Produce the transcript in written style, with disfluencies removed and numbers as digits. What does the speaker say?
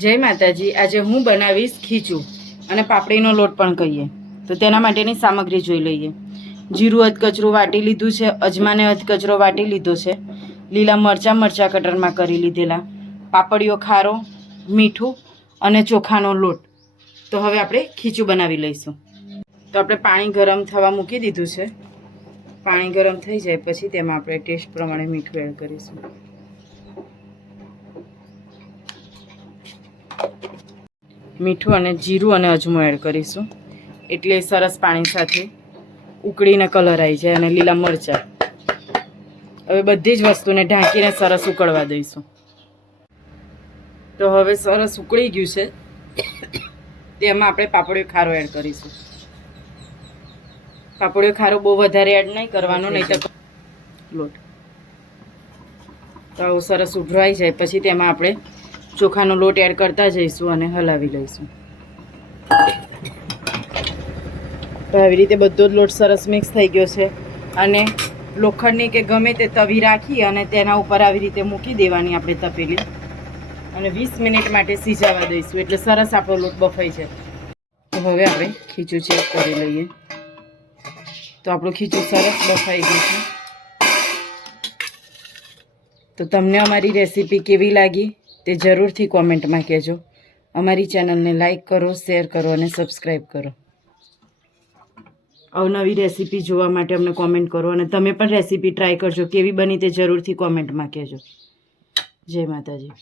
જય માતાજી। આજે હું બનાવીશ ખીચું અને પાપડીનો લોટ પણ કહીએ તો તેના માટેની સામગ્રી જોઈ લઈએ। જીરું અધકચરું વાટી લીધું છે, અજમાને અધકચરો વાટી લીધો છે, લીલા મરચાં કટરમાં કરી લીધેલા, પાપડીઓ ખારો, મીઠું અને ચોખાનો લોટ। તો હવે આપણે ખીચું બનાવી લઈશું। તો આપણે પાણી ગરમ થવા મૂકી દીધું છે। પાણી ગરમ થઈ જાય પછી તેમાં આપણે ટેસ્ટ પ્રમાણે મીઠું એડ કરીશું। મીઠું અને જીરું અને અજમો એડ કરીશું એટલે સરસ પાણી સાથે ઉકળીને કલર આવી જાય। અને લીલા મરચાં। હવે બધી જ વસ્તુને ઢાંકીને સરસ ઉકળવા દઈશું। તો હવે સરસ ઉકળી ગયું છે, તેમાં આપણે પાપડીઓ ખારો એડ કરીશું। પાપડીઓ ખારો બહુ વધારે એડ નહીં કરવાનો, નહીં તો લોટ તો આવું સરસ ઉભરાઈ જાય પછી તેમાં આપણે ચોખાનો લોટ એડ કરતા જઈશું અને હલાવી લઈશું। તો આવી રીતે બધો જ લોટ સરસ મિક્સ થઈ ગયો છે અને લોખંડની કે ગમે તે તવી રાખી અને તેના ઉપર આવી રીતે મૂકી દેવાની આપણે તપેલી અને 20 મિનિટ માટે સિજાવા દઈશું એટલે સરસ આપણો લોટ બફાઈ જાય। તો હવે આપણે ખીચું ચેક કરી લઈએ। તો આપણું ખીચું સરસ બફાઈ ગયું છે। તો તમને અમારી રેસીપી કેવી લાગી તે જરૂરથી કોમેન્ટમાં કહેજો। અમારી ચેનલને લાઈક કરો, શેર કરો અને સબસ્ક્રાઈબ કરો। અવનવી રેસીપી જોવા માટે અમને કોમેન્ટ કરો અને તમે પણ રેસીપી ટ્રાય કરજો, કેવી બની તે જરૂરથી કોમેન્ટમાં કહેજો। જય માતાજી।